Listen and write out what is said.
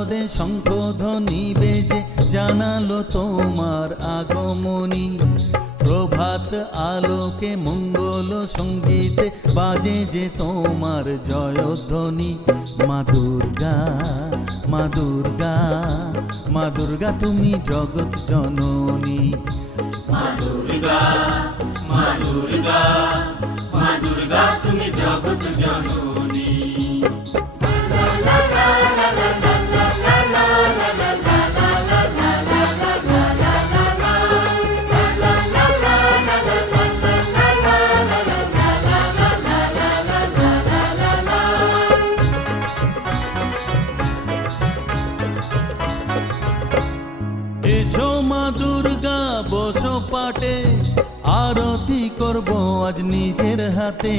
নারদে শঙ্খধ্বনি বেজে জানালো তোমার আগমনী। প্রভাত আলোকে মঙ্গল সঙ্গীতে বাজে যে তোমার জয়ধ্বনি। মা দুর্গা, মা দুর্গা, মা দুর্গা তুমি জগৎ জননী। মা দুর্গা, মা দুর্গা, মা দুর্গা তুমি জগৎ জননী। এসো মা দুর্গা বসো পাটে, আরতি করব আজ নিজের হাতে।